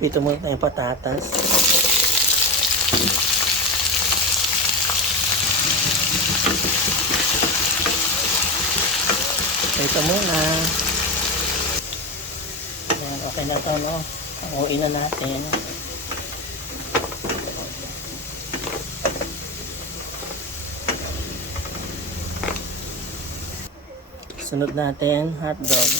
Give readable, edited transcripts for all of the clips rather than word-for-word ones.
Dito muna tayong patatas. Ito muna. Ayan, okay na ito, no? Panguin na natin. Sunod natin, hotdog.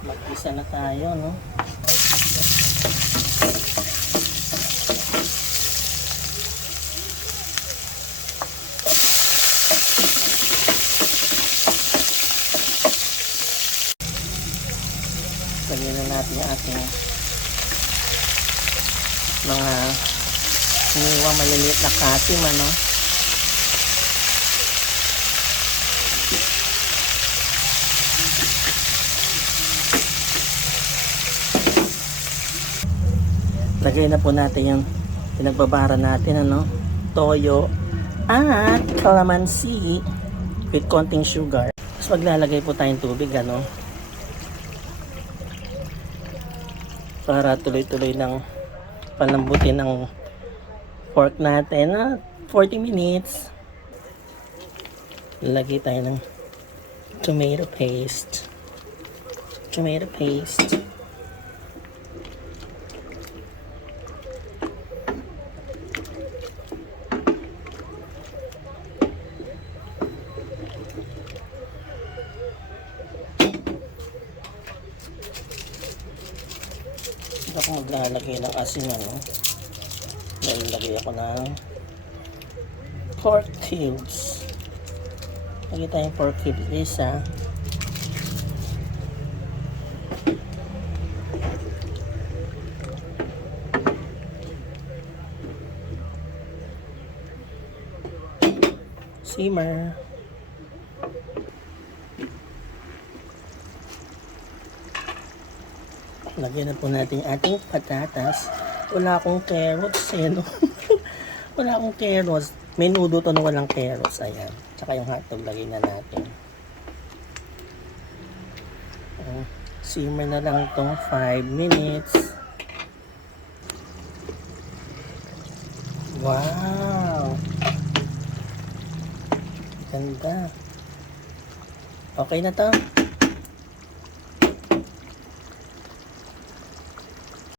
Mag-isa na tayo, no? Lagyan na natin yung ating mga iniwang maliliit na katim, ano? Lagay na po natin yung pinagbabara natin, ano? Toyo at calamansi with konting sugar. Tapos maglalagay po tayong tubig, ano? Para tuloy-tuloy ng palambutin ng pork natin. 40 minutes. Lagay tayo ng tomato paste. Tomato paste. Ako maglalagay ng asin, ano? Lagay ako ng pork cubes. Lagay tayong pork cubes isa. Simmer. Lagyan na po natin yung ating patatas. Wala akong carrots, eh, no? Wala akong carrots. Menudo to na walang carrots. Ayan. Tsaka yung hotdog, lagay na natin. Simmer na lang itong 5 minutes. Wow! Ganda. Okay na to.